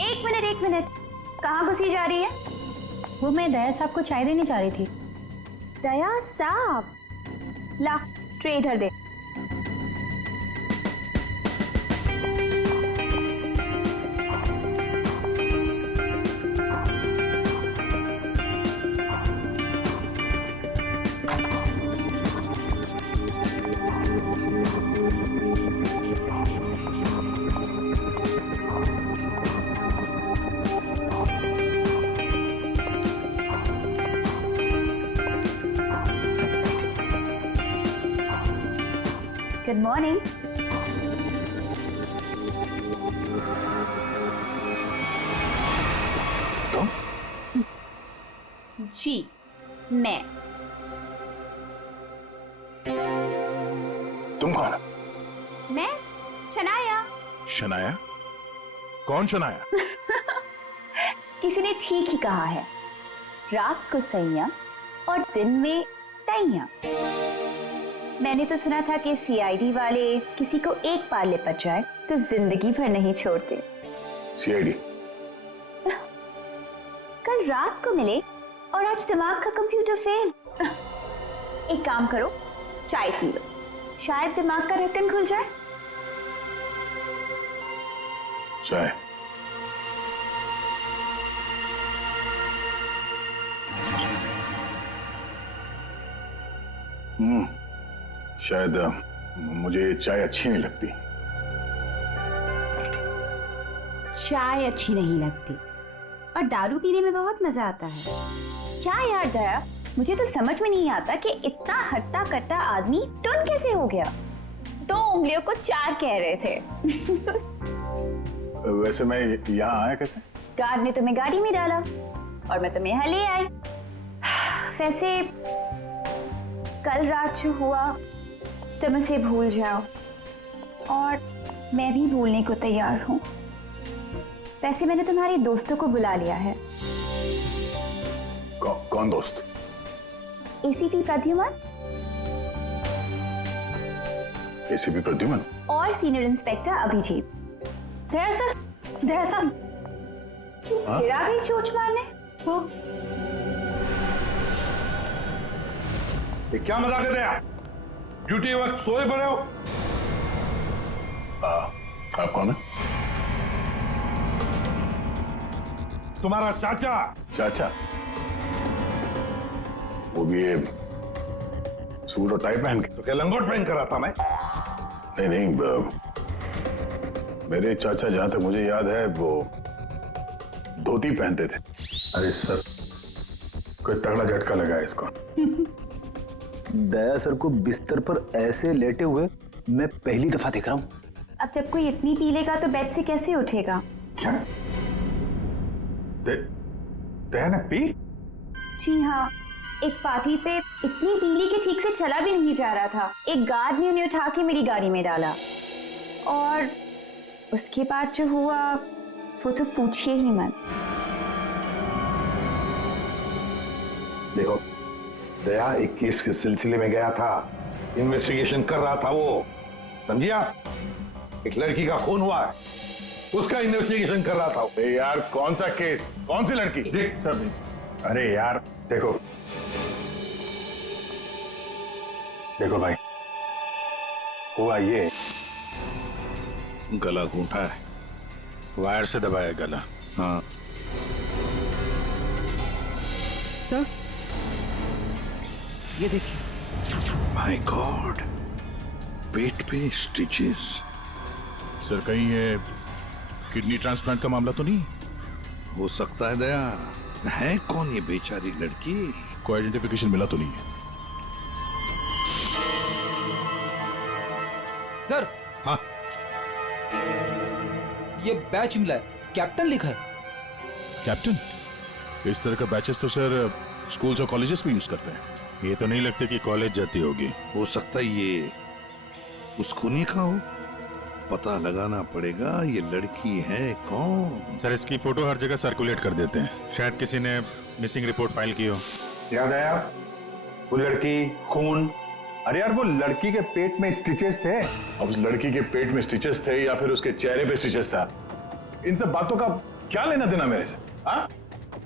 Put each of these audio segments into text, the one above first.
एक मिनट, कहाँ घुसी जा रही है? वो मैं दया साहब को चाय देने जा रही थी। दया साहब, ला ट्रे इधर दे। Good morning. जी मैं। तुम कौन? मैं शनाया। शनाया? कौन शनाया? किसी ने ठीक ही कहा है, रात को सैया और दिन में तैया। मैंने तो सुना था कि सीआईडी वाले किसी को एक बार लिपट जाए तो जिंदगी भर नहीं छोड़ते। सीआईडी? कल रात को मिले और आज दिमाग का कंप्यूटर फेल। एक काम करो, चाय पी लो, शायद दिमाग का ढक्कन खुल जाए। चाय? शायद मुझे चाय अच्छी नहीं लगती। चाय अच्छी नहीं लगती और दारू पीने में बहुत मजा आता है। क्या यार दया, मुझे तो समझ में नहीं आता कि इतना हट्टा कट्टा आदमी टुन कैसे हो गया। 2 उंगलियों को 4 कह रहे थे। वैसे मैं यहाँ आया कैसे? गार्ड ने तुम्हें गाड़ी में डाला और मैं तुम्हें यहाँ ले आई। वैसे कल रात जो हुआ तुम उसे भूल जाओ और मैं भी भूलने को तैयार हूँ। वैसे मैंने तुम्हारे दोस्तों को बुला लिया है। कौन दोस्त? एसीपी प्रद्युमन। एसीपी प्रद्युमन और सीनियर इंस्पेक्टर अभिजीत। दया सर, दया साहब। फिर आ गई चोट मारने। वो ये क्या मजाक है दया? ड्यूटी वक्त सोए पड़े हो? आप कौन है? तुम्हारा चाचा। चाचा? वो भी ये सूट और टाई पहन के? तो क्या लंगोट पहन कर आता मैं? नहीं, मेरे चाचा जहां तक मुझे याद है वो धोती पहनते थे। अरे सर, कोई तगड़ा झटका लगा है इसको। दया सर को बिस्तर पर ऐसे लेटे हुए मैं पहली दफा देख रहा हूँ। अब जब कोई इतनी पी लेगा तो बेड से कैसे उठेगा? क्या? दया ने पी? जी हाँ, एक पार्टी पे इतनी पी ली कि ठीक से चला भी नहीं जा रहा था। एक गार्ड ने उन्हें उठा के मेरी गाड़ी में डाला और उसके बाद जो हुआ वो तो पूछिए ही मत। देखो, दया एक केस के सिलसिले में गया था, इन्वेस्टिगेशन कर रहा था वो, समझिया? एक लड़की का खून हुआ है, उसका इन्वेस्टिगेशन कर रहा था। यार कौन सा केस, कौन सी लड़की? देख सर, अरे यार देखो भाई, हुआ ये गला घूंटा है, वायर से दबाया गला। हाँ सर, ये देखिए। माय गॉड, पेट पे स्टिचेस। सर कहीं ये किडनी ट्रांसप्लांट का मामला तो नहीं? हो सकता है दया। है कौन ये बेचारी लड़की? कोई आइडेंटिफिकेशन मिला तो नहीं है? सर, हाँ, ये बैच मिला है, कैप्टन लिखा है। कैप्टन? इस तरह का बैचेस तो सर स्कूल्स और कॉलेजेस में यूज करते हैं। ये तो नहीं लगता कि कॉलेज जाती होगी। हो सकता है ये उस खूनी का हो। पता लगाना पड़ेगा ये लड़की है कौन। सर इसकी फोटो हर जगह सर्कुलेट कर देते हैं, शायद किसी ने मिसिंग रिपोर्ट फाइल की हो। याद आया वो लड़की, खून। अरे यार वो लड़की के पेट में स्टिचेस थे। अब उस लड़की के पेट में स्टिचेस थे या फिर उसके चेहरे पे स्टिचेस था, इन सब बातों का क्या लेना देना मेरे से? हाँ?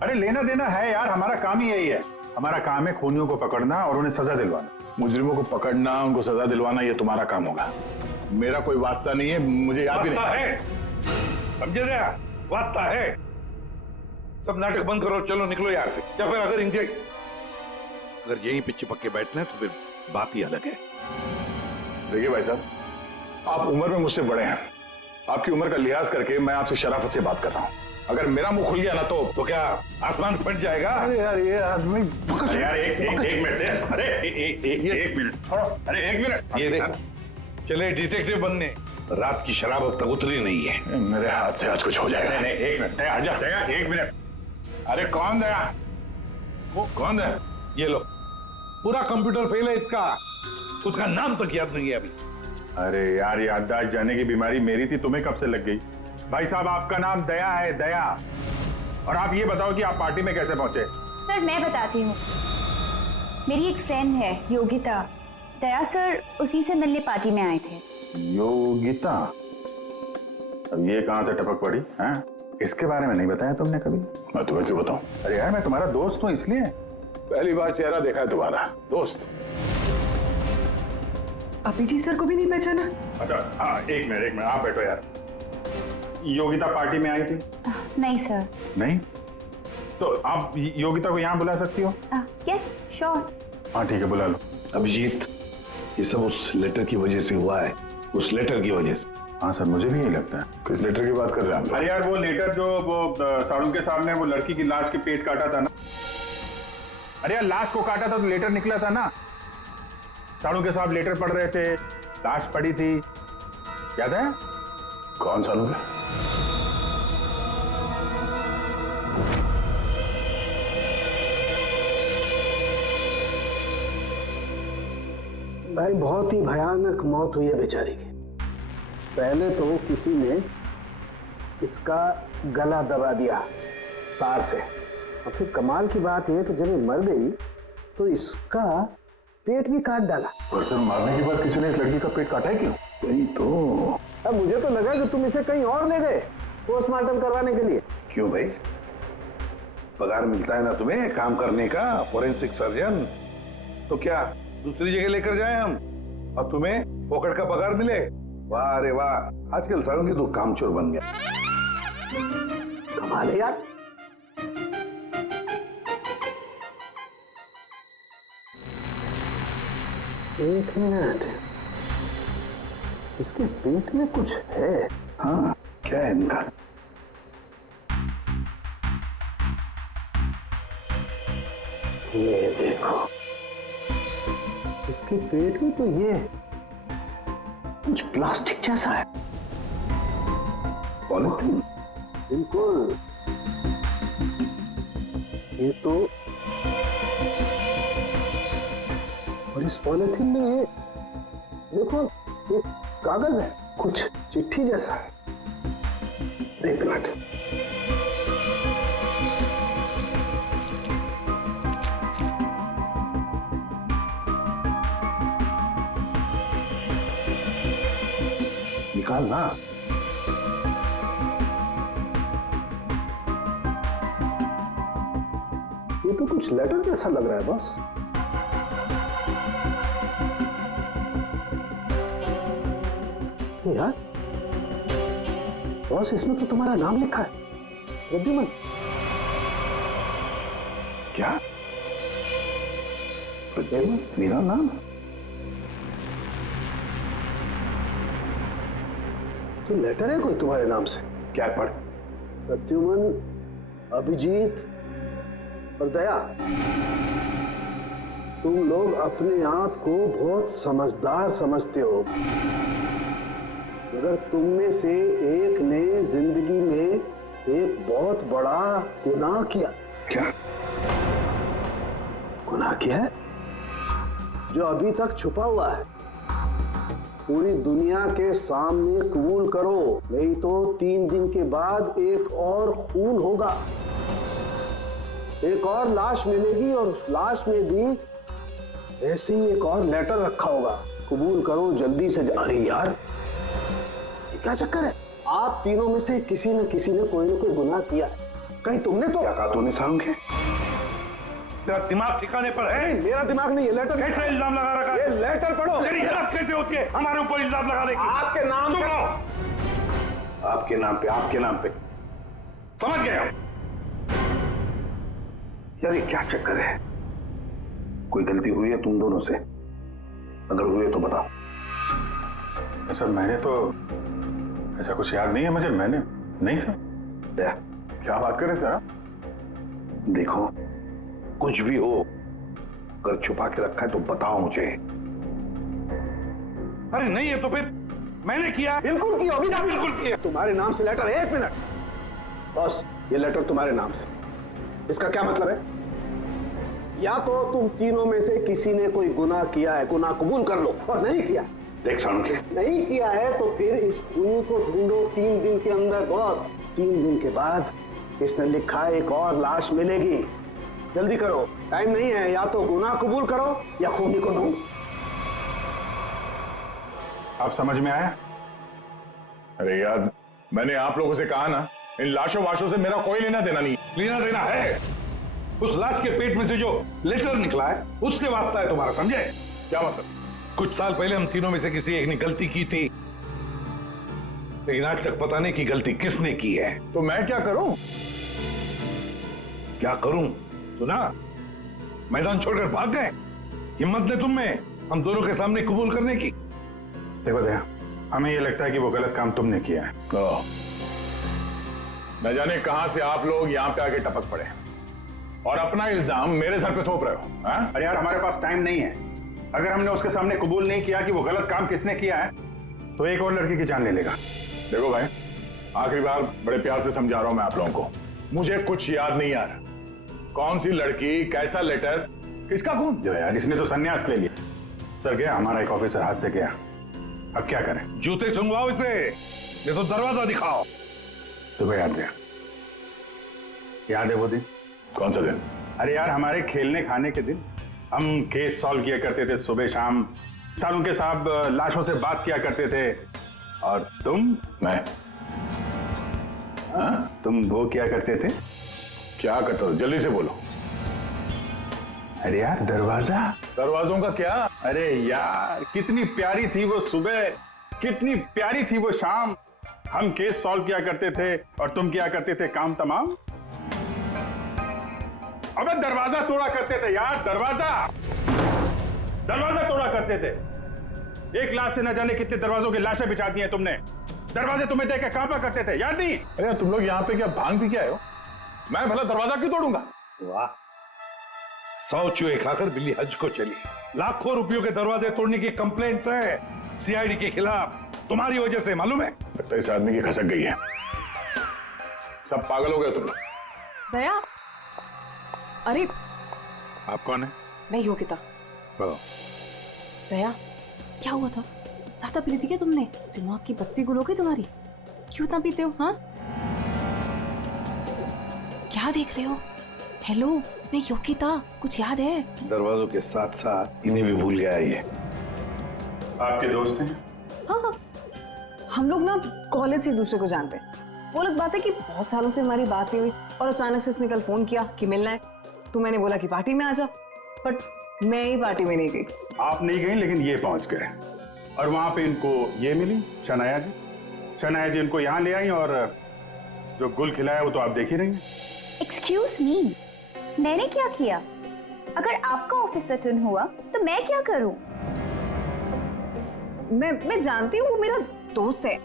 अरे लेना देना है यार, हमारा काम ही यही है। हमारा काम है खूनियों को पकड़ना और उन्हें सजा दिलवाना। मुजरिमों को पकड़ना, उनको सजा दिलवाना, ये तुम्हारा काम होगा। मेरा कोई वास्ता नहीं है, मुझे याद भी नहीं है। समझे रहा? वास्ता है। सब नाटक बंद करो, चलो निकलो यहाँ से। या फिर अगर यहीं पे चिपक के बैठना है तो फिर बात ही अलग है। देखिए भाई साहब, आप उम्र में मुझसे बड़े हैं। आपकी उम्र का लिहाज करके मैं आपसे शराफत से बात कर रहा हूँ। अगर मेरा मुंह खुल गया ना तो क्या आसमान फट जाएगा? अरे यार ये आदमी यार एक मिनट, अरे एक मिनट छोड़ो, अरे एक मिनट। ये देख, चले डिटेक्टिव बनने। रात की शराब अब तक उतरी नहीं है। मेरे हाथ से आज कुछ हो जाएगा। नहीं एक मिनट, आजा दया, एक मिनट। अरे कौन दया? वो कौन है? ये लो, पूरा कंप्यूटर फेल है इसका। उसका नाम तक याद नहीं है अभी। अरे यार, याददाश्त जाने की बीमारी मेरी थी, तुम्हें कब से लग गई? भाई साहब, आपका नाम दया है, दया। और आप ये बताओ कि आप पार्टी में कैसे पहुंचे? सर मैं बताती हूँ। मेरी एक फ्रेंड है योगिता, दया सर उसी से मिलने पार्टी में आए थे। योगिता? अब ये कहां से टपक पड़ी हैं? इसके बारे में नहीं बताया तुमने कभी? मैं तुम्हें क्यों बताऊं? अरे यार, मैं तुम्हारा दोस्त हूं, इसलिए पहली बार चेहरा देखा है तुम्हारा। दोस्त? अभिजीत सर को भी नहीं पहचाना? अच्छा हाँ, एक मिनट, आप बैठो यार। योगिता पार्टी में आई थी? नहीं सर। नहीं? तो आप योगिता को यहाँ बुला सकती हो? Yes sure. हाँ ठीक है, बुला लो। अभिजीत, ये सब उस लेटर की वजह से हुआ है, उस लेटर की वजह से। हाँ सर, मुझे भी यही लगता है। किस लेटर की बात कर रहे हैं? अरे यार, वो लेटर जो वो साड़ू के सामने वो लड़की की लाश के पेट काटा था ना। अरे यार, लाश को काटा था तो लेटर निकला था ना। साड़ू के साहब लेटर पढ़ रहे थे, लाश पड़ी थी, याद है? कौन साड़ू के? भाई बहुत ही भयानक मौत हुई है बेचारी की। पहले तो किसी ने इसका गला दबा दिया तार से, और फिर कमाल की बात यह कि जब ये मर गई तो इसका पेट भी काट डाला। और सर, मारने के बाद किसी ने इस लड़की का पेट काटा है क्यों? यही तो। अब मुझे तो लगा कि तुम इसे कहीं और ले गए पोस्टमार्टम करवाने के लिए। क्यों भाई? पगार मिलता है ना तुम्हें काम करने का, फोरेंसिक सर्जन। तो क्या दूसरी जगह लेकर जाए हम और तुम्हें पॉकेट का पगार मिले? वाह रे वाह, आजकल सारों की तो कामचोर बन गया। कमाल है यार। एक मिनट, इसके पेट में कुछ है। हाँ, क्या है इनका? ये देखो, इसके पेट में तो ये कुछ प्लास्टिक जैसा है। पॉलिथीन? बिल्कुल। ये तो, और इस पॉलिथीन में ये देखो एक कागज है, कुछ चिट्ठी जैसा है। एक मिनट, निकाल ना। ये तो कुछ लेटर जैसा लग रहा है बॉस। यार बॉस, इसमें तो तुम्हारा नाम लिखा है, प्रद्युमन। क्या? प्रद्युमन? मेरा नाम? तो लेटर है कोई तुम्हारे नाम से? क्या पढ़? प्रद्युमन, अभिजीत और दया, तुम लोग अपने आप को बहुत समझदार समझते हो, मगर तुम में से एक ने जिंदगी में एक बहुत बड़ा गुनाह किया। क्या गुनाह किया है जो अभी तक छुपा हुआ है। पूरी दुनिया के सामने कबूल करो, नहीं तो 3 दिन के बाद एक और खून होगा, एक और लाश मिलेगी, और उस लाश में भी ऐसे ही एक और लेटर रखा होगा। कबूल करो जल्दी से। अरे यार, ये क्या चक्कर है? आप तीनों में से किसी न कोई गुनाह किया है। कहीं तुमने तो क्या कहा तूने सारुण के? तेरा दिमाग ठिकाने पर है? मेरा दिमाग नहीं है। लेटर कैसे इल्जाम लगा रखा है? ये लेटर पढ़ो। तेरी हिम्मत कैसे होती है हमारे ऊपर इल्जाम लगाने की? आपके नाम चुप से- रहो। आपके नाम पे समझ गए हम। यार ये क्या चक्कर है? कोई गलती हुई है तुम दोनों से? अगर हुई है तो बताओ। सर मैंने तो ऐसा कुछ याद नहीं है मुझे। मैंने नहीं सर। दया, क्या बात कर रहे सर? देखो कुछ भी हो, अगर छुपा के रखा है तो बताओ मुझे। अरे नहीं है तो फिर मैंने किया। बिल्कुल की होगी ना। बिल्कुल किया। तुम्हारे नाम से लेटर। 1 मिनट बॉस, ये लेटर तुम्हारे नाम से। इसका क्या मतलब है? या तो तुम तीनों में से किसी ने कोई गुनाह किया है, गुनाह कबूल कर लो, और नहीं किया। देख सारुण के, नहीं किया है तो फिर इस खूनी को ढूंढो 3 दिन के अंदर बॉस। 3 दिन के बाद इसने लिखा है एक और लाश मिलेगी। जल्दी करो, टाइम नहीं है। या तो गुनाह कबूल करो या खूनी को ढूंढो। आप समझ में आया? अरे यार, मैंने आप लोगों से कहा ना, इन लाशों वाशों से मेरा कोई लेना देना नहीं। लेना देना है। उस लाश के पेट में से जो लेटर निकला है उससे वास्ता है तुम्हारा, समझे? क्या मतलब? कुछ साल पहले हम तीनों में से किसी एक ने गलती की थी, लेकिन आज तक पता नहीं कि गलती किसने की है। तो मैं क्या करूं? क्या करूं? सुना, मैदान छोड़कर भाग गए। हिम्मत ने तुम में हम दोनों के सामने कबूल करने की। देखो दया, हमें ये लगता है कि वो गलत काम तुमने किया है। न जाने कहां से आप लोग यहां पे आके टपक पड़े और अपना इल्जाम मेरे सर पे थोप रहे हो। हाँ? अरे यार हमारे पास टाइम नहीं है। अगर हमने उसके सामने कबूल नहीं किया कि वो गलत काम किसने किया है तो एक और लड़की की जान ले लेगा। देखो भाई, आखिरी बार बड़े प्यार से समझा रहा हूं मैं आप लोगों को। मुझे कुछ याद नहीं आ रहा। कौन सी लड़की, कैसा लेटर, किसका खून? जो यार, इसने तो संन्यास ले लिया। सर गया, हमारा एक ऑफिसर हाथ से गया। अब क्या करें? जूते सुंघवाओ इसे, ये तो दरवाजा दिखाओ। तुम्हें याद गया? याद है वो दिन? कौन सा दिन? अरे यार, हमारे खेलने खाने के दिन हम केस सॉल्व किया करते थे सुबह शाम। सारुण के साहब लाशों से बात किया करते थे। और मैं? तुम वो किया करते थे। क्या करता था? जल्दी से बोलो। अरे यार, दरवाजों का क्या? अरे यार, कितनी प्यारी थी वो सुबह, कितनी प्यारी थी वो शाम। हम केस सॉल्व किया करते थे और तुम किया करते थे काम तमाम। अबे दरवाजा तोड़ा करते थे यार, दरवाजा तोड़ा करते थे। एक लाश से न जाने कितने दरवाजों की लाशें बिछा दी हैं तुमने। दरवाजे तुम्हें देख के कांपा करते थे, याद नहीं? अरे तुम लोग यहाँ पे क्या भांग पी के आए हो? मैं भला दरवाजा क्यों तोड़ूंगा? वाह, 100 चूहे खाकर बिल्ली हज को चली। लाखों रुपयों के दरवाजे तोड़ने की कंप्लेंट है सीआईडी के खिलाफ, तुम्हारी वजह से, मालूम है? लगता है इस आदमी की खसक गई है। सब पागल हो गए तुम लोग। दया, अरे आप कौन है? मैं योगिता। बताओ। दया, क्या हुआ था? ज्यादा पी ली थी क्या तुमने? दिमाग की बत्ती गुल हो गई तुम्हारी? क्यों इतना पीते हो? हाँ, क्या देख रहे हो? हेलो, मैं योगिता, कुछ याद है? दरवाजों के साथ साथ इन्हें भी भूल गया ये। आपके दोस्त हैं? हाँ, हम लोग ना कॉलेज से एक दूसरे को जानते हैं। वो लोग बात है कि बहुत सालों से हमारी बात नहीं हुई और अचानक से इसने कल फोन किया कि मिलना है। तो मैंने बोला कि पार्टी में आ जा, बट मैं ही पार्टी में नहीं गई। आप नहीं गई, लेकिन ये पहुंच गए और वहां पे इनको ये मिली, शनाया जी। शनाया जी इनको यहाँ ले आई और जो गुल खिलाया वो तो आप देख ही रही हैं। एक्सक्यूज मी, मैंने क्या किया? अगर आपका ऑफिसर टर्न हुआ तो मैं क्या करूं? मैं जानती हूँ वो मेरा दोस्त है।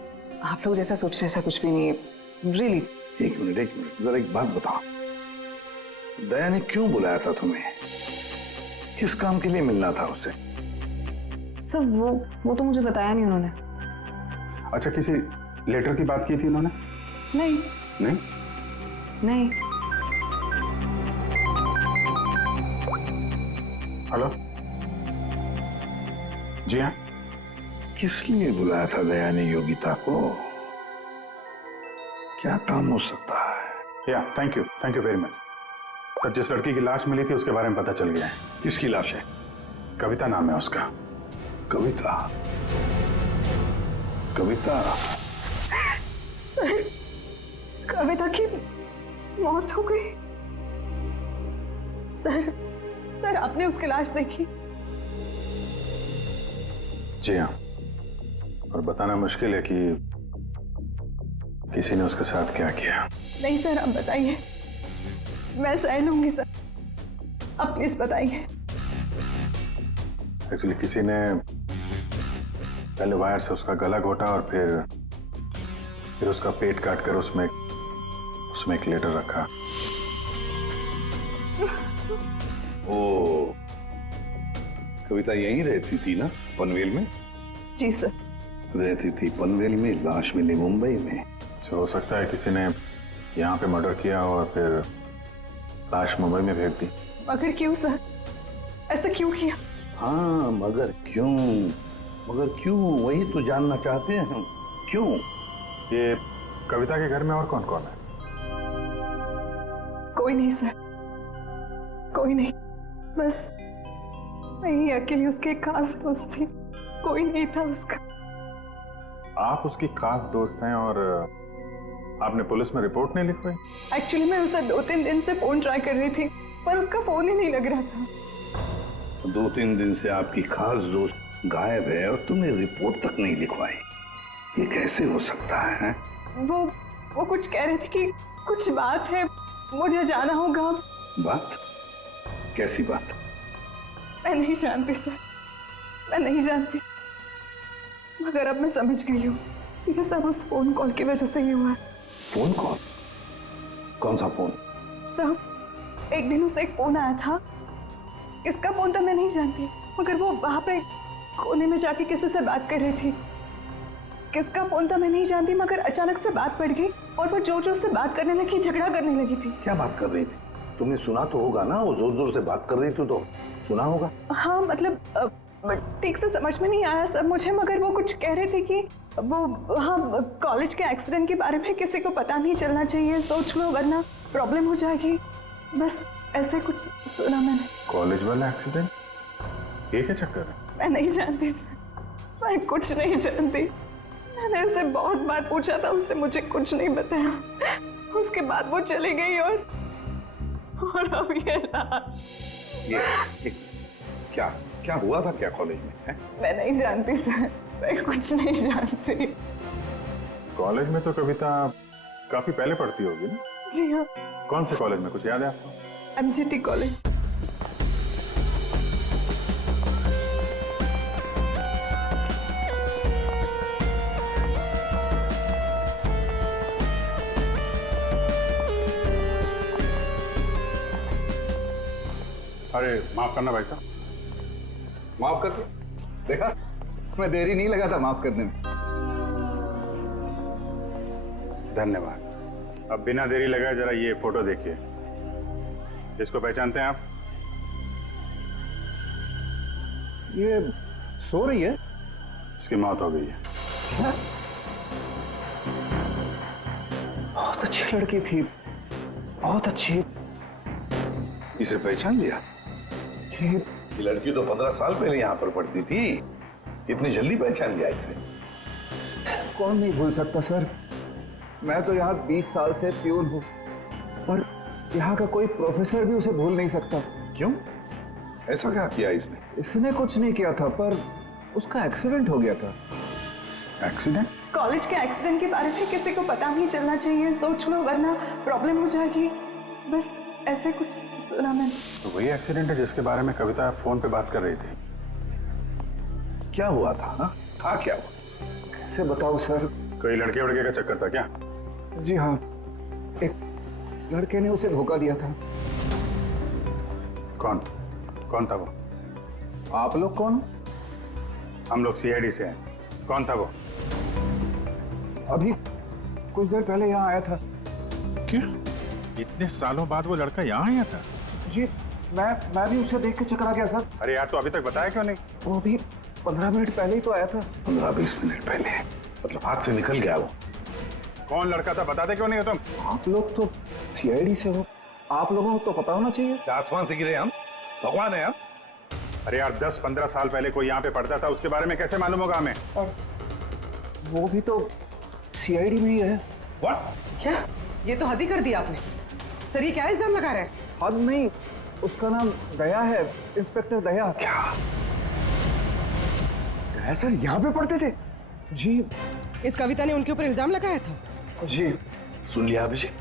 आप लोग जैसा सोच रहे ऐसा कुछ भी नहीं है, रियली। एक मिनट, जरा एक बात बताओ, दया ने क्यों बुलाया था तुम्हें? किस काम के लिए मिलना था उसे? सब वो तो मुझे बताया नहीं उन्होंने। अच्छा, किसी लेटर की बात की थी उन्होंने? नहीं नहीं? नहीं। हेलो जी हाँ। किस लिए बुलाया था दया ने योगिता को? क्या काम हो सकता है? या thank you very much sir. जिस लड़की की लाश मिली थी उसके बारे में पता चल गया है। किसकी लाश है? कविता नाम है उसका। कविता? कविता कविता की मौत हो गई। सर आपने उसकी लाश देखी? जी हाँ, और बताना मुश्किल है कि किसी ने उसके साथ क्या किया। नहीं सर, आप बताइए, मैं सह लूंगी सर, आप प्लीज बताइए। एक्चुअली किसी ने पहले वायर से उसका गला घोटा और फिर उसका पेट काटकर उसमें एक लेटर रखा। ओ, कविता यहीं रहती थी ना, पनवेल में? जी सर। रहती थी पनवेल में, लाश मिली मुंबई में। तो हो सकता है किसी ने यहाँ पे मर्डर किया और फिर लाश मुंबई में भेज दी। मगर क्यों सर, ऐसा क्यों किया? हाँ, मगर क्यों वही तो जानना चाहते हैं हम, क्यों? ये कविता के घर में और कौन कौन है? कोई नहीं सर, कोई नहीं, बस मैं ही अकेली उसके खास दोस्त थी, कोई नहीं था उसका। आप उसकी खास दोस्त हैं और आपने पुलिस में रिपोर्ट नहीं लिखवाई? एक्चुअली मैं उसे 2-3 दिन से फोन ट्राई कर रही थी, पर उसका फोन ही नहीं लग रहा था। 2-3 दिन से आपकी खास दोस्त गायब है और तुमने रिपोर्ट तक नहीं लिखवाई, ये कैसे हो सकता है? वो कुछ कह रहे थे कि कुछ बात है, मुझे जाना होगा। बात? कैसी बात? मैं नहीं जानती सर, मैं नहीं जानती, मगर अब मैं समझ गई हूँ ये सब उस फोन कॉल की वजह से ही हुआ है। Phone call? कौन सा फोन? सर, एक दिन उसे एक फोन आया था, किसका फोन तो मैं नहीं जानती, मगर वो वहां पे कोने में जाके किसी से बात कर रही थी। किसका फोन तो मैं नहीं जानती, मगर अचानक से बात पड़ गई और वो जोर जोर से बात करने लगी, झगड़ा करने लगी थी। क्या बात कर रही थी? तुमने सुना तो होगा ना, वो जोर जोर से बात कर रही थी तो सुना होगा। हाँ, मतलब ठीक से समझ में नहीं आया सर मुझे, मगर वो कुछ कह रहे थे कि वो हाँ कॉलेज के एक्सीडेंट के बारे में किसी को पता नहीं चलना चाहिए, सोच लो वरना प्रॉब्लम हो जाएगी, बस ऐसे कुछ सुना मैंने। कॉलेज वाला एक्सीडेंट? ये क्या चक्कर है? मैं नहीं जानती सर, मैं कुछ नहीं जानती। मैंने उससे बहुत बार पूछा था, उसने मुझे कुछ नहीं बताया। उसके बाद वो चली गई और अब ये क्या हुआ था क्या कॉलेज में है? मैं नहीं जानती सर, मैं कुछ नहीं जानती। कॉलेज में तो कविता काफी पहले पढ़ती होगी ना? जी हाँ। कौन से कॉलेज में, कुछ याद है आपको? MGT college. अरे माफ करना भाई साहब। माफ कर दो। देखा, मैं देरी नहीं लगा था माफ करने में। धन्यवाद। अब बिना देरी लगाए जरा ये फोटो देखिए। इसको पहचानते हैं आप? ये सो रही है? इसकी मौत हो गई है। बहुत अच्छी लड़की थी, बहुत अच्छी। इसे पहचान लिया? ये लड़की तो 15 साल पहले यहाँ पर पढ़ती थी, इतनी जल्दी पहचान लिया इसे? सर, कौन नहीं भूल सकता सर, मैं तो यहाँ 20 साल से प्यून हूँ और यहाँ का कोई प्रोफेसर भी उसे भूल नहीं सकता। क्यों? ऐसा क्या किया इसने? इसने कुछ नहीं किया था, पर उसका एक्सीडेंट हो गया था। एक्सीडेंट? कॉलेज के एक्सीडेंट के बारे में किसी को पता नहीं चलना चाहिए, सोच लो वरना प्रॉब्लम हो जाएगी, बस ऐसे कुछ सुना मैंने। तो वही एक्सीडेंट है जिसके बारे में कविता फोन पे बात कर रही थी। क्या हुआ था? हाँ, था क्या हुआ? कैसे बताओ सर? कोई लड़के वड़के का चक्कर था क्या? जी हाँ, एक लड़के ने उसे धोखा दिया था। कौन था वो? आप लोग कौन? हम लोग CID से हैं। कौन था वो? अभी कुछ देर पहले यहाँ आया था। क्या? इतने सालों बाद वो लड़का यहाँ आया था? जी, मैं भी उसे देख के चकरा गया सर। अरे यार, तो अभी तक बताया क्यों नहीं? वो अभी 15 मिनट पहले ही तो आया था। 15-20 मिनट पहले? मतलब हाथ से निकल गया वो? कौन लड़का था बताते क्यों नहीं हो तुम? आप लोग तो CID से हो, आप लोगों को तो पता होना चाहिए। आसमान से गिरे हम? भगवान है हम? अरे यार, 10-15 साल पहले कोई यहाँ पे पढ़ता था, उसके बारे में कैसे मालूम होगा हमें? और वो भी तो CID में ही है। What? क्या? ये तो हद ही कर दिया आपने। सर ये क्या इल्जाम लगा रहे हैं? हद नहीं, उसका नाम दया है, इंस्पेक्टर दया। क्या? दया सर यहाँ पे पढ़ते थे? जी इस कविता ने उनके ऊपर इल्जाम लगाया था? जी। सुन लिया अभिषेक,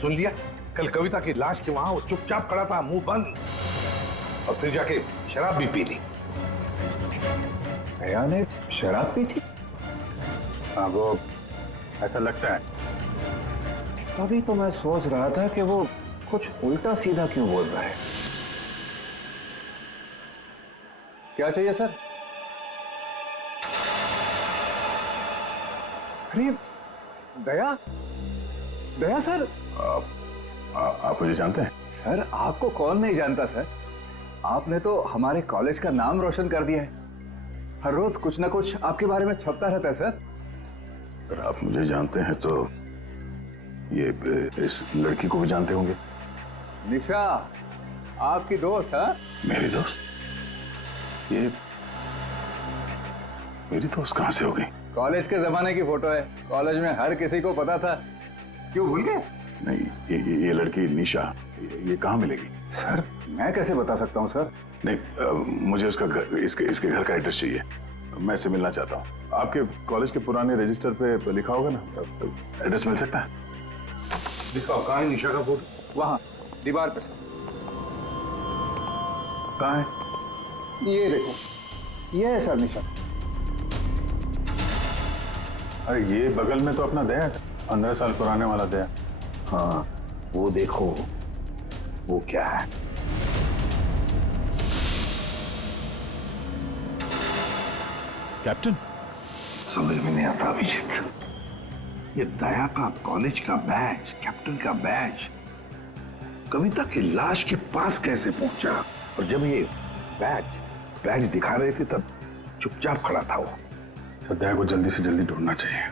सुन लिया? कल कविता की लाश के वहां वो चुपचाप खड़ा था, मुंह बंद, और फिर जाके शराब भी पी ली। दया ने शराब पी थी? हाँ, वो ऐसा लगता है। तभी तो मैं सोच रहा था कि वो कुछ उल्टा सीधा क्यों बोल रहा है। क्या चाहिए सर? अरे दया, दया सर। आप मुझे जानते हैं? सर आपको कौन नहीं जानता सर, आपने तो हमारे कॉलेज का नाम रोशन कर दिया है। हर रोज कुछ ना कुछ आपके बारे में छपता रहता है सर। अगर आप मुझे जानते हैं तो ये इस लड़की को भी जानते होंगे। निशा आपकी दोस्त है? मेरी दोस्त? ये मेरी दोस्त कहां से हो गई? कॉलेज के जमाने की फोटो है, कॉलेज में हर किसी को पता था। क्यों भूल गए? नहीं, ये लड़की निशा, ये कहाँ मिलेगी? सर मैं कैसे बता सकता हूँ सर? नहीं, मुझे उसका घर, इसके घर का एड्रेस चाहिए। मैं इससे मिलना चाहता हूँ। आपके कॉलेज के पुराने रजिस्टर पे लिखा होगा ना, एड्रेस मिल सकता है? दिखाओ, कहाँ है निशा का फोटो? वहाँ दीवार पे सर। कहाँ है? ये देखो, ये है सर निशा। अरे ये बगल में तो अपना दया है, 15 साल पुराने वाला दया। हाँ, वो देखो, वो क्या है? कैप्टन, समझ में नहीं आता अभिजीत। ये दया का कॉलेज का बैच, कैप्टन का बैच, कविता की लाश के पास कैसे पहुंचा? और जब ये बैच दिखा रहे थे तब चुपचाप खड़ा था वो। सर दया को जल्दी से जल्दी ढूंढना चाहिए।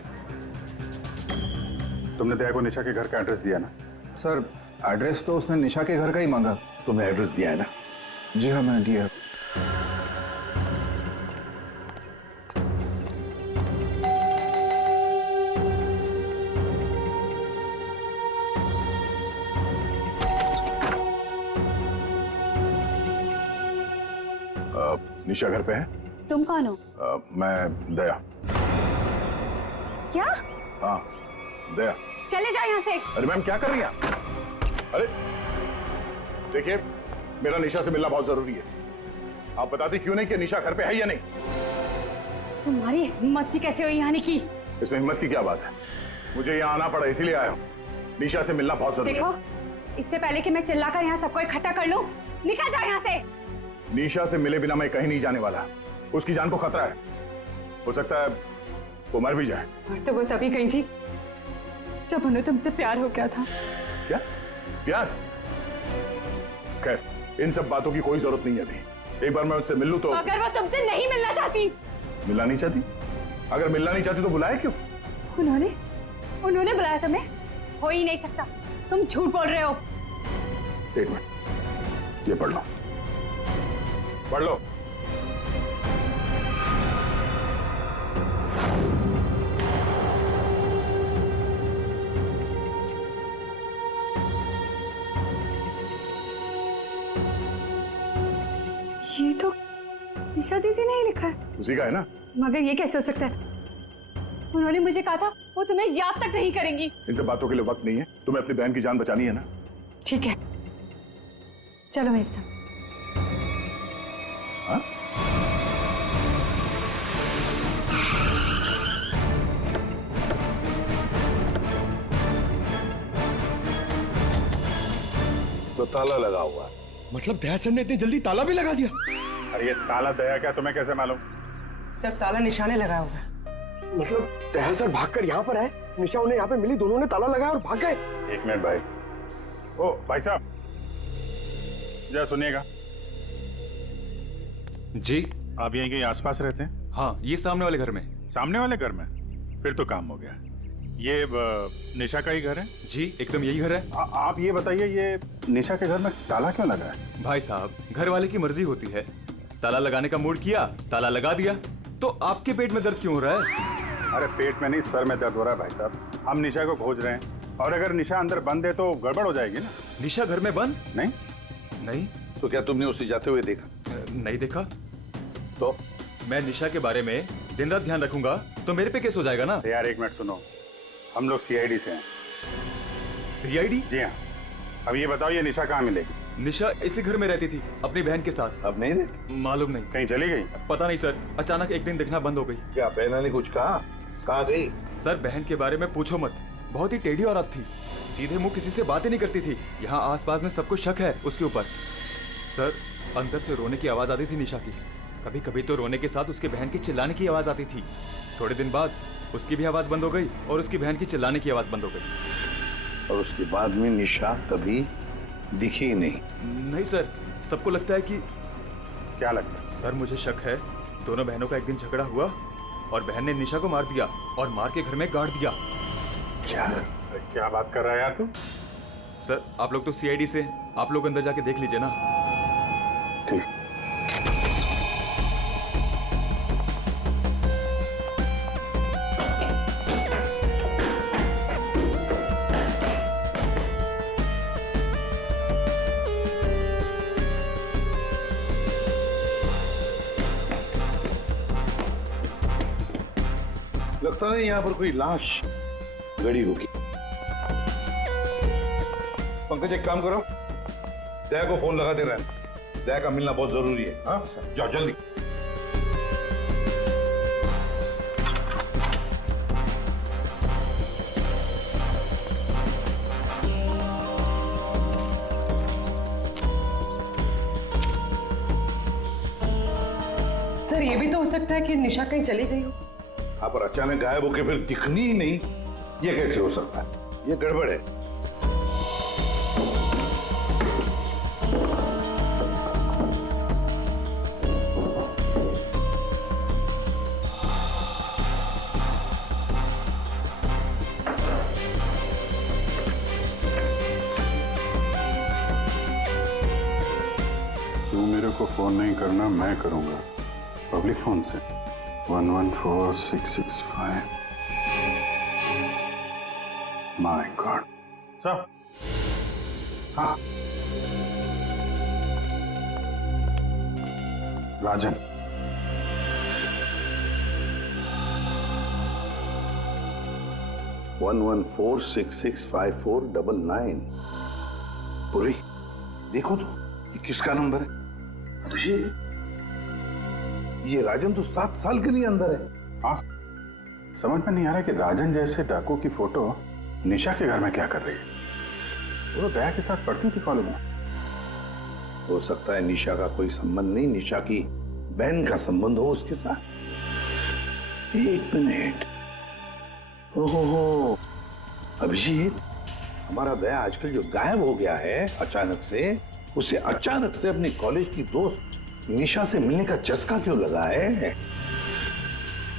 तुमने दया को निशा के घर का एड्रेस दिया ना? सर एड्रेस तो उसने निशा के घर का ही मांगा। तुमने एड्रेस दिया है ना? जी हाँ मैंने दिया। निशा घर पे है? तुम कौन हो? मैं दया। क्या? हाँ दया। चले जाओ यहाँ से। अरे मैम क्या कर रही हैं आप? अरे देखिए, मेरा निशा से मिलना बहुत जरूरी है। आप बताती क्यों नहीं कि निशा घर पे है या नहीं? तुम्हारी हिम्मत ही कैसे हुई यहाँ की? इसमें हिम्मत की क्या बात है? मुझे यहाँ आना पड़ा इसीलिए आया हूँ। निशा से मिलना बहुत जरूरी है। देखो, इससे पहले कि मैं चिल्लाकर यहाँ सबको इकट्ठा कर लूं, निकल जाओ यहाँ से। निशा से मिले बिना मैं कहीं नहीं जाने वाला। उसकी जान को खतरा है, हो सकता है वो मर भी जाए। और तो वो तभी गई थी जब उन्हें तुमसे प्यार हो गया था। क्या प्यार? खैर, इन सब बातों की कोई जरूरत नहीं है अभी। एक बार मैं उससे मिल लूं तो। अगर वो तुमसे नहीं मिलना चाहती? मिलना नहीं चाहती? अगर मिलना नहीं चाहती तो बुलाया क्यों? उन्होंने बुलाया तुम्हें? हो ही नहीं सकता, तुम झूठ बोल रहे हो। एक मिनट, ये पढ़ लो, पढ़ लो। ये तो निशा दीदी ने ही लिखा है। उसी का है ना? मगर ये कैसे हो सकता है? उन्होंने मुझे कहा था वो तुम्हें याद तक नहीं करेंगी। इन सब बातों के लिए वक्त नहीं है। तुम्हें अपनी बहन की जान बचानी है ना? ठीक है, चलो मेरे साथ। हाँ? तो ताला लगा हुआ है। मतलब दया सर ने इतनी जल्दी ताला भी लगा दिया? अरे ये ताला दया क्या, तुम्हें कैसे मालूम? सिर्फ ताला निशाने लगाया होगा। मतलब दया सर भागकर यहाँ पर आए, निशा उन्हें यहाँ पे मिली, दोनों ने ताला लगाया और भाग गए। एक मिनट भाई। ओ भाई साहब, जरा सुनिएगा। जी आप यहीं के आसपास रहते हैं? हाँ, ये सामने वाले घर में। सामने वाले घर में? फिर तो काम हो गया। ये निशा का ही घर है? जी एकदम यही घर है। आप ये बताइए, ये निशा के घर में ताला क्यों लगा है? भाई साहब, घर वाले की मर्जी होती है। ताला लगाने का मूड किया, ताला लगा दिया। तो आपके पेट में दर्द क्यों हो रहा है? अरे पेट में नहीं, सर में दर्द हो रहा है भाई साहब। हम निशा को खोज रहे हैं और अगर निशा अंदर बंद है तो गड़बड़ हो जाएगी ना। निशा घर में बंद? नहीं नहीं। तो क्या तुमने उसे जाते हुए देखा? नहीं देखा। तो मैं निशा के बारे में दिन रात ध्यान रखूंगा तो मेरे पे केस हो जाएगा ना। यार एक मिनट सुनो, हम लोग सीआईडी से हैं। सीआईडी? जी हाँ। अब ये बताओ ये निशा कहाँ मिलेगी? निशा इसी घर में रहती थी अपनी बहन के साथ। अब नहीं रहती? मालूम नहीं। कहीं चली गई? पता नहीं सर, अचानक एक दिन दिखना बंद हो गई। क्या बहना ने कुछ कहा? कहाँ गई? सर बहन के बारे में पूछो मत, बहुत ही टेढ़ी औरत थी, सीधे मुंह किसी से बातें नहीं करती थी। यहाँ आसपास में सबको शक है उसके ऊपर। सर अंदर से रोने की आवाज आती थी निशा की, कभी कभी तो रोने के साथ उसके बहन की चिल्लाने की आवाज आती थी। थोड़े दिन बाद उसकी भी आवाज बंद हो गई और उसकी बहन की चिल्लाने की आवाज बंद हो गई। और उसके बाद में निशा कभी दिखी ही नहीं? नहीं सर, सबको लगता है कि। क्या लगता है? सर मुझे शक है दोनों बहनों का एक दिन झगड़ा हुआ और बहन ने निशा को मार दिया और मार के घर में गाड़ दिया। क्या बात कर रहा है यार तू? सर आप लोग तो सीआईडी से, आप लोग अंदर जाके देख लीजिए ना। ठीक। लगता नहीं यहाँ पर कोई लाश गड़ी होगी। पंकज एक काम करो, दया को फोन लगाते रहना, दया का मिलना बहुत जरूरी है। हाँ जाओ जल्दी। सर ये भी तो हो सकता है कि निशा कहीं चली गई हो। हाँ पर अचानक गायब होके फिर दिखनी ही नहीं, ये कैसे हो सकता है? ये गड़बड़ है। तू मेरे को फोन नहीं करना, मैं करूंगा पब्लिक फोन से। 114665। My God. सर। हाँ राजन। वन 114665499। पूरी देखो तो ये किसका नंबर है? ये राजन तो 7 साल के लिए अंदर है। हाँ समझ में नहीं आ रहा कि राजन जैसे डाकू की फोटो निशा के घर में क्या कर रही है। वो तो दया के साथ पढ़ती थी कॉलेज में। हो सकता है निशा का कोई संबंध नहीं, निशा की बहन का संबंध हो उसके साथ। एक मिनट। ओहो अभिजीत, हमारा दया आजकल जो गायब हो गया है अचानक से, उसे अचानक से अपनी कॉलेज की दोस्त निशा से मिलने का चस्का क्यों लगा है?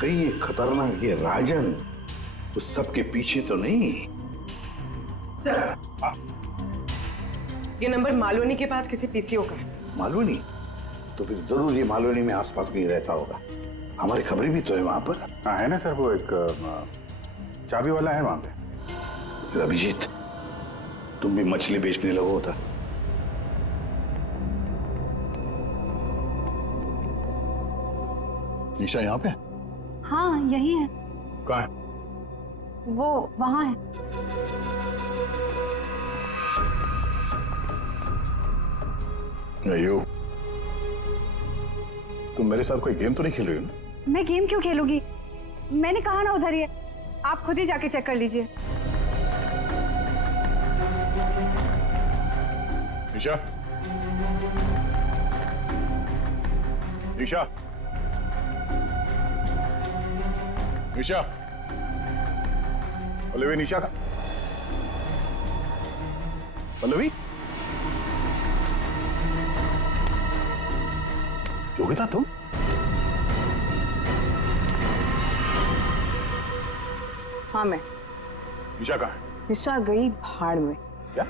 कहीं ये खतरनाक ये राजन उस सब के पीछे तो नहीं? ये नंबर मालवनी के पास किसी पीसीओ का है। मालवनी? तो फिर जरूर ये मालवनी में आसपास कहीं रहता होगा। हमारी खबरें भी तो है वहां पर। हाँ है ना सर, वो एक चाबी वाला है वहां पे। फिर अभिजीत तुम भी मछली बेचने लगो होता। निशा यहाँ पे? हाँ यही है। कहाँ है? वो वहां है। अयो, तुम मेरे साथ कोई गेम तो नहीं खेल रही हो ना? मैं गेम क्यों खेलूंगी? मैंने कहा ना उधर ही है, आप खुद ही जाके चेक कर लीजिए। निशा, निशा, निशा, पल्लवी, निशा का पल्लवी, योगिता तुम? हाँ मैं। निशा कहाँ है? निशा गई भाड़ में। क्या?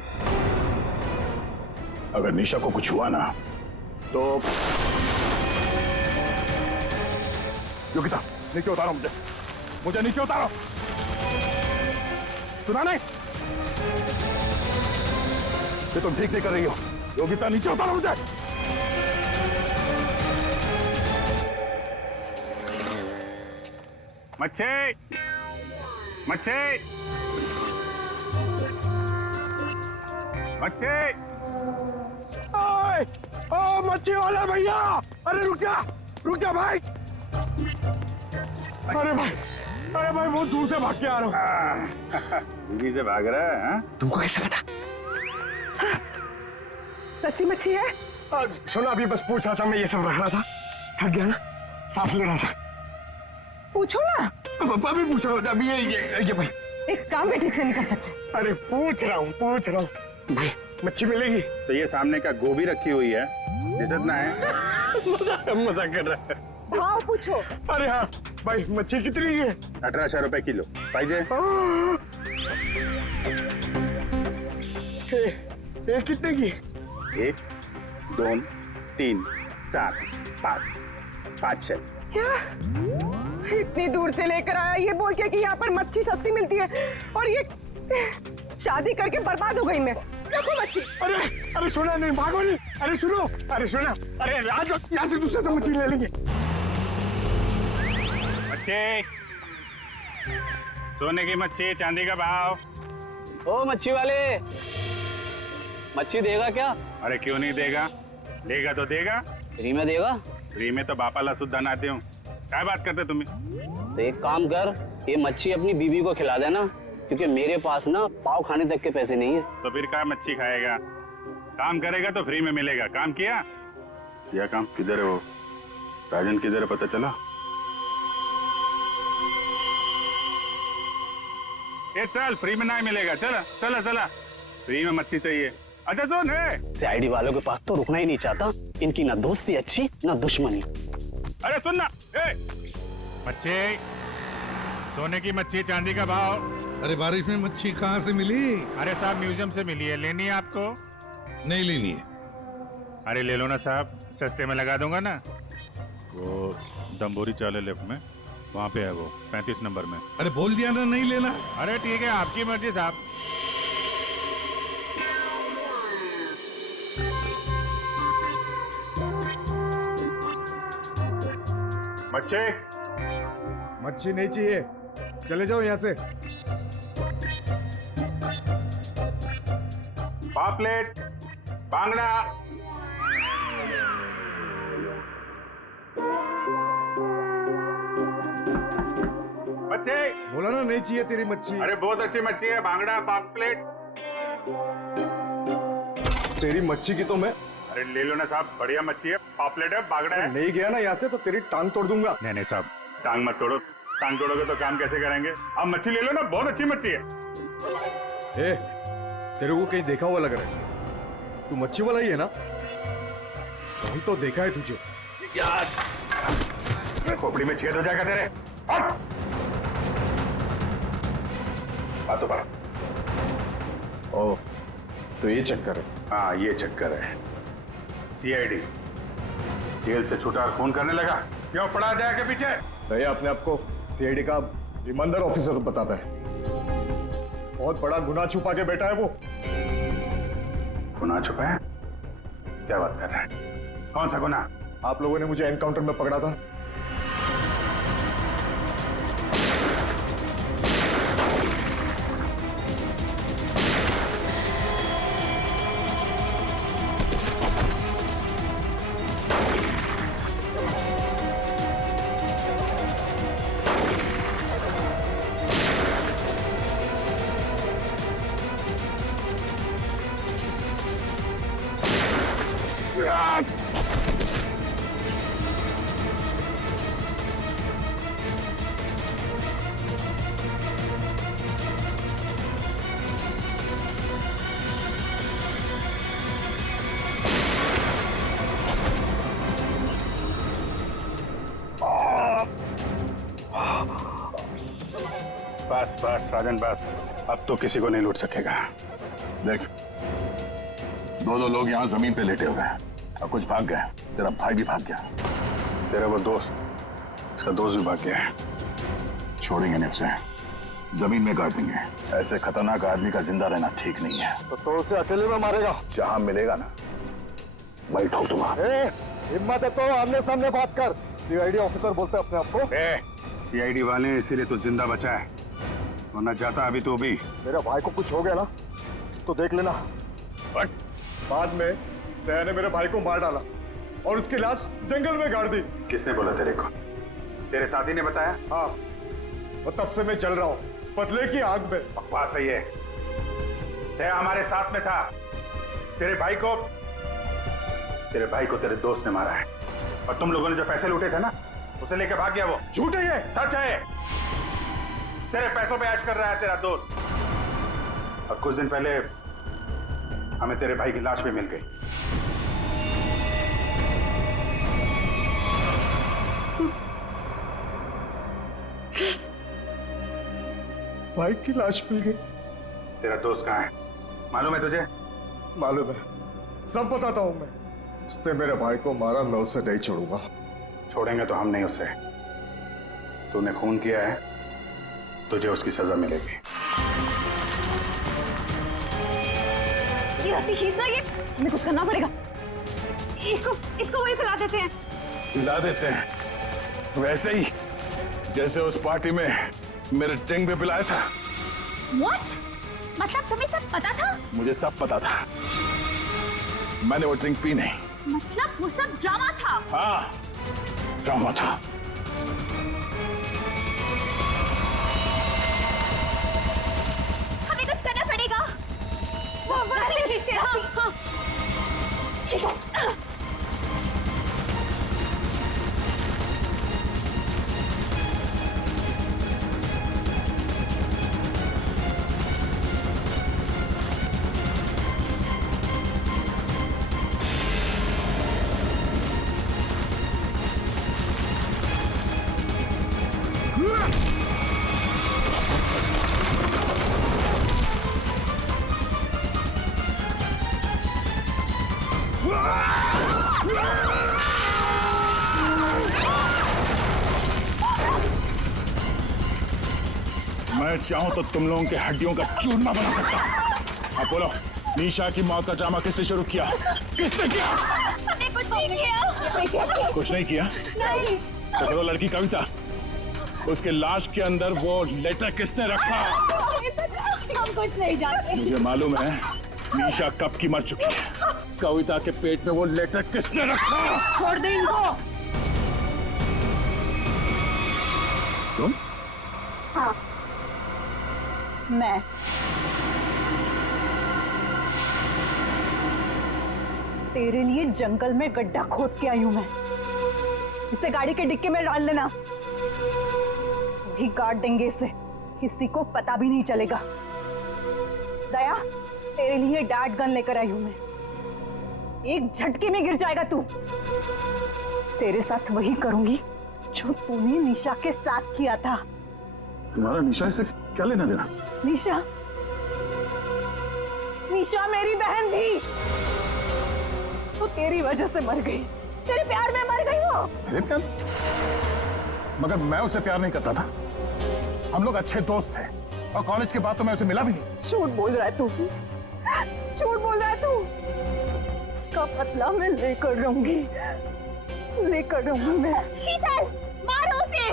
अगर निशा को कुछ हुआ ना तो योगिता नीचे उतारो, मुझे नीचे उतारो। सुना नहीं? ये तुम ठीक नहीं कर रही हो। योगिता नीचे उतारो मुझे। मच्छी मच्छी मच्छी। ओ मच्छी वाला भैया, अरे रुक जा भाई। अरे भाई बहुत दूर से भाग के आ रहा हूँ। बीवी से भाग रहा है? तुमको कैसे पता? सस्ती मच्छी है। सुना, अभी बस पूछ रहा था, मैं ये सब रख रहा था, थक गया ना, सांस ले रहा था। पूछो ना। अभी पूछ रहा हूँ, अभी ये भाई एक काम भी ठीक से नहीं कर सकते। अरे पूछ रहा हूँ भाई, मच्छी मिलेगी? तो ये सामने का गोभी रखी हुई है, दिसत ना है? मजाक कर रहा है। भाव पूछो। अरे हाँ भाई, मच्छी कितनी है? 1800 रुपए किलो पाहिजे। ये कितने की? 1 2 3 4 5 500। क्या इतनी दूर से लेकर आया ये बोल के कि यहाँ पर मच्छी सस्ती मिलती है, और ये शादी करके बर्बाद हो गई मैं। देखो मच्छी। अरे सुना नहीं, भागो नहीं। अरे सुनो, अरे आज यहाँ से दूसरे से मच्छी ले लेंगे। मच्छी, सोने की मच्छी, चांदी का भाव। ओ मच्छी वाले, मच्छी देगा क्या? अरे क्यों नहीं देगा, देगा तो देगा। फ्री में देगा? फ्री में तो बापाला सुद्धा ना दे। क्या बात करते तुम्हें? तो एक काम कर, ये मच्छी अपनी बीवी को खिला देना, क्योंकि मेरे पास ना पाव खाने तक के पैसे नहीं है। तो फिर क्या मच्छी खाएगा? काम करेगा तो फ्री में मिलेगा। काम किया? यह काम किधर है? वो राजन किधर है, पता चला? ये चल, फ्री में नहीं मिलेगा। चला फ्री में मच्छी चाहिए। अच्छा सुन है, सीआईडी वालों के पास तो रुकना ही नहीं चाहता, इनकी ना दोस्ती अच्छी ना दुश्मनी। अरे सुन ना, मच्छी, सोने की मच्छी, चांदी का भाव। अरे बारिश में मच्छी कहाँ से मिली? अरे साहब म्यूजियम से मिली है, लेनी है आपको? नहीं लेनी है। अरे ले लो ना साहब, सस्ते में लगा दूंगा ना। वो दम्बोरी चाले लेफ्ट में, वहाँ पे है वो 35 नंबर में। अरे बोल दिया ना नहीं लेना। अरे ठीक है, आपकी मर्जी साहब। मच्छी नहीं चाहिए, चले जाओ यहाँ से। पापलेट, बांगड़ा। मच्छी बोला ना नहीं चाहिए तेरी मच्छी। अरे बहुत अच्छी मच्छी है, बांगड़ा, पापलेट। तेरी मच्छी की तो मैं अरे ले लो ना साहब, बढ़िया मच्छी है, पापलेट है, बांगड़ा है। नहीं गया ना यहाँ से तो तेरी टांग तोड़ दूंगा। नहीं साहब, टांग मत तोड़ो। टांग तोड़ोगे तो काम कैसे करेंगे? आप मच्छी ले लो ना, बहुत अच्छी मच्छी है। ए, तेरे को कहीं देखा हुआ लग रहा है। तू मच्छी वाला ही है ना? कहीं तो देखा है तुझे। यार खोपड़ी में छेद हो जाएगा तेरे। हट! बातों पर। ओ, तो ये चक्कर है। हाँ ये चक्कर है। सीआईडी जेल से छूटा और खून करने लगा, क्यों पड़ा जाएगा पीछे? भैया अपने आप को सीआईडी का रिमांडर ऑफिसर बताता है। बहुत बड़ा गुनाह छुपा के बैठा है वो। गुनाह छुपाया? क्या बात कर रहा है? कौन सा गुनाह? आप लोगों ने मुझे एनकाउंटर में पकड़ा था। बस बस राजन बस, अब तो किसी को नहीं लूट सकेगा। देख, दो लोग यहाँ जमीन पे लेटे हुए हैं और कुछ भाग गए। तेरा भाई भी भाग गया। तेरा वो दोस्त, इसका दोस्त भी भाग गया है। छोड़ेंगे नहीं उसे। जमीन में गाड़ देंगे। ऐसे खतरनाक आदमी का जिंदा रहना ठीक नहीं है। तो उसे अकेले में मारेगा? जहां मिलेगा ना वही ठोक दूंगा। हिम्मत है तो आमने सामने बात कर। सीआईडी ऑफिसर बोलते हैं अपने आप को। सीआईडी वाले इसीलिए तो जिंदा बचा है, वरना जाता अभी तो भी। मेरा भाई को कुछ हो गया ना तो देख लेना। बाद में दया ने मेरे भाई को मार डाला और उसकी लाश जंगल में गाड़ दी। किसने बोला तेरे को? तेरे साथी ने बताया? हाँ, और तब से मैं जल रहा हूँ बदले की आग में। बकवास है ये। दया हमारे साथ में था। तेरे भाई को तेरे दोस्त ने मारा है, और तुम लोगों ने जो पैसे लूटे थे ना उसे लेके भाग गया वो। झूठ है ये? सच है। तेरे पैसों पे ऐश कर रहा है तेरा दोस्त। और कुछ दिन पहले हमें तेरे भाई की लाश भी मिल गई। भाई की लाश मिल गई? तेरा दोस्त कहाँ है मालूम है तुझे? मालूम है, सब बताता हूं मैं। उसने मेरे भाई को मारा, मैं उसे नहीं छोड़ूंगा। छोड़ेंगे तो हम नहीं उसे। तूने खून किया है, तुझे उसकी सजा मिलेगी। ये रस्सी खींचना, ये हमें कुछ करना पड़ेगा। इसको वही फैला देते हैं। हिला देते हैं वैसे ही जैसे उस पार्टी में मेरे ड्रिंक भी पिलाया था। What? मतलब तुम्हें सब पता था? मुझे सब पता था, मैंने वो ड्रिंक पी नहीं। मतलब वो सब ड्रामा था? हाँ, ड्रामा था। हमें कुछ करना पड़ेगा। वो रस्सी खींचते हैं। हाँ। खींचो। मैं चाहूं तो तुम लोगों के हड्डियों का चूरमा बना सकता हूं। अब बोलो, निशा की मौत का ड्रामा किसने शुरू किया? किसने किया? हमने कुछ नहीं किया। कुछ नहीं किया? नहीं। चलो लड़की कविता, उसके लाश के अंदर वो लेटर किसने रखा? हम कुछ नहीं जानते। मुझे मालूम है निशा कब की मर चुकी है। कविता के पेट में वो लेटर किसने रखा? छोड़ दे इनको। तुम? हाँ, मैं। तेरे लिए जंगल में गड्ढा खोद के आई हूं मैं। इसे गाड़ी के डिक्की में डाल देना, भी काट देंगे इसे, किसी को पता भी नहीं चलेगा। दया, तेरे लिए डैड गन लेकर आई हूं मैं। एक झटके में गिर जाएगा तू। तेरे साथ वही करूंगी जो तूने निशा के साथ किया था। तुम्हारा निशा से क्या लेना देना? निशा मेरी बहन थी, वो तेरी वजह से मर गई। तेरे प्यार में मर गई वो। मेरे प्यार? मगर मैं उसे प्यार नहीं करता था। हम लोग अच्छे दोस्त थे, और कॉलेज के बाद तो मैं उसे मिला भी नहीं। झूठ बोल रहा है तू, झूठ बोल रहा है तू। उसका बदला मैं लेकर रहूंगी मैं। शीतल, मारो उसे।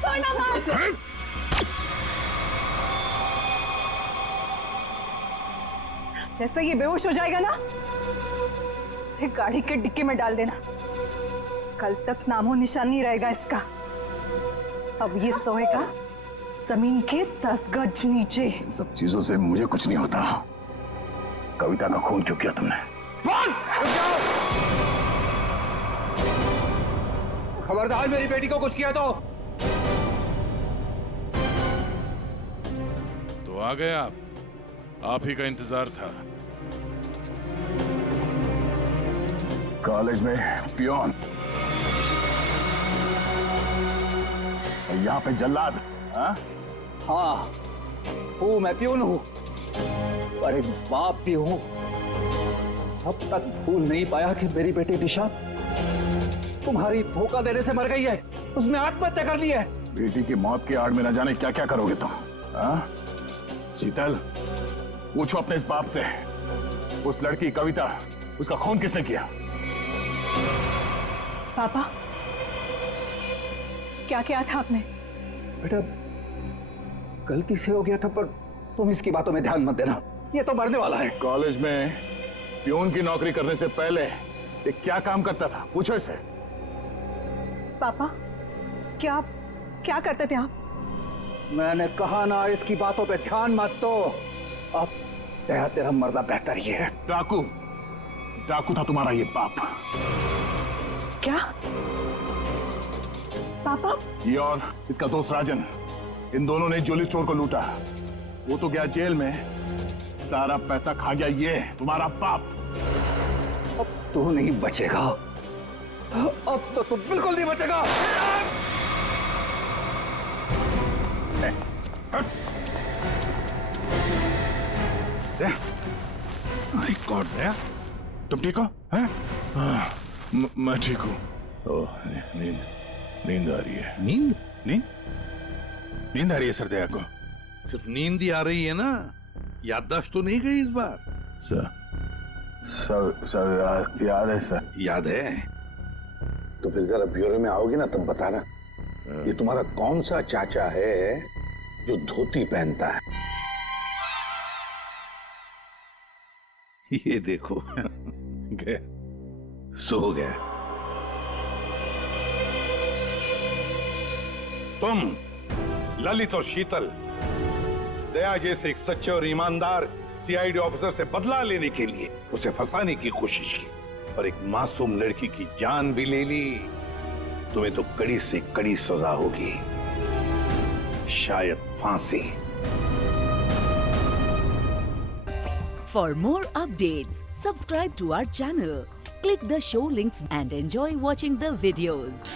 छोड़ना मार। जैसे ये बेहोश हो जाएगा ना, एक गाड़ी के डिक्की में डाल देना। कल तक नामो निशान नहीं रहेगा इसका। अब ये सोएगा जमीन के 10 गज नीचे। इन सब चीजों से मुझे कुछ नहीं होता। कविता का खून क्यों किया तुमने? खबरदार, मेरी बेटी को कुछ किया तो आ गए आप ही का इंतजार था। कॉलेज में पियोन, यहाँ पे जल्लाद। हाँ, हूँ मैं, पियोन हूँ, पर एक बाप भी हूँ। अब तक भूल नहीं पाया कि मेरी बेटी निशा तुम्हारी धोखा देने से मर गई है। उसने आत्महत्या कर ली है। बेटी की मौत की आड़ में न जाने क्या क्या करोगे तुम, हाँ? शीतल, पूछो अपने इस बाप से, उस लड़की कविता, उसका खून किसने किया? पापा, क्या किया था आपने? बेटा, गलती से हो गया था, पर तुम इसकी बातों में ध्यान मत देना, ये तो मरने वाला है। कॉलेज में प्यून की नौकरी करने से पहले ये क्या काम करता था, पूछो इससे। पापा, क्या क्या करते थे आप? मैंने कहा ना, इसकी बातों पे ध्यान मत दो। अब तेरा मरना बेहतर ही है। डाकू था तुम्हारा ये बाप। क्या पापा? ये और इसका दोस्त राजन, इन दोनों ने ज्वेलरी स्टोर को लूटा। वो तो गया जेल में, सारा पैसा खा गया ये तुम्हारा बाप। अब तू नहीं बचेगा, अब तो तू बिल्कुल नहीं बचेगा। माय गॉड, दया, तुम ठीक हो? हैं? मैं ठीक हूँ। ओह, नींद आ रही है। नींद? नींद आ रही है सर दया को। सिर्फ नींद ही आ रही है ना, याददाश्त तो नहीं गई इस बार? सब याद है सर। याद है? तो फिर जरा ब्यूरो में आओगे ना, तब बताना ये तुम्हारा कौन सा चाचा है जो धोती पहनता है। ये देखो गया, सो गया। तुम ललित और शीतल दया जैसे एक सच्चे और ईमानदार सीआईडी ऑफिसर से बदला लेने के लिए उसे फंसाने की कोशिश की और एक मासूम लड़की की जान भी ले ली। तुम्हें तो कड़ी से कड़ी सजा होगी, शायद फांसी। For more updates, subscribe to our channel, click the show links and enjoy watching the videos.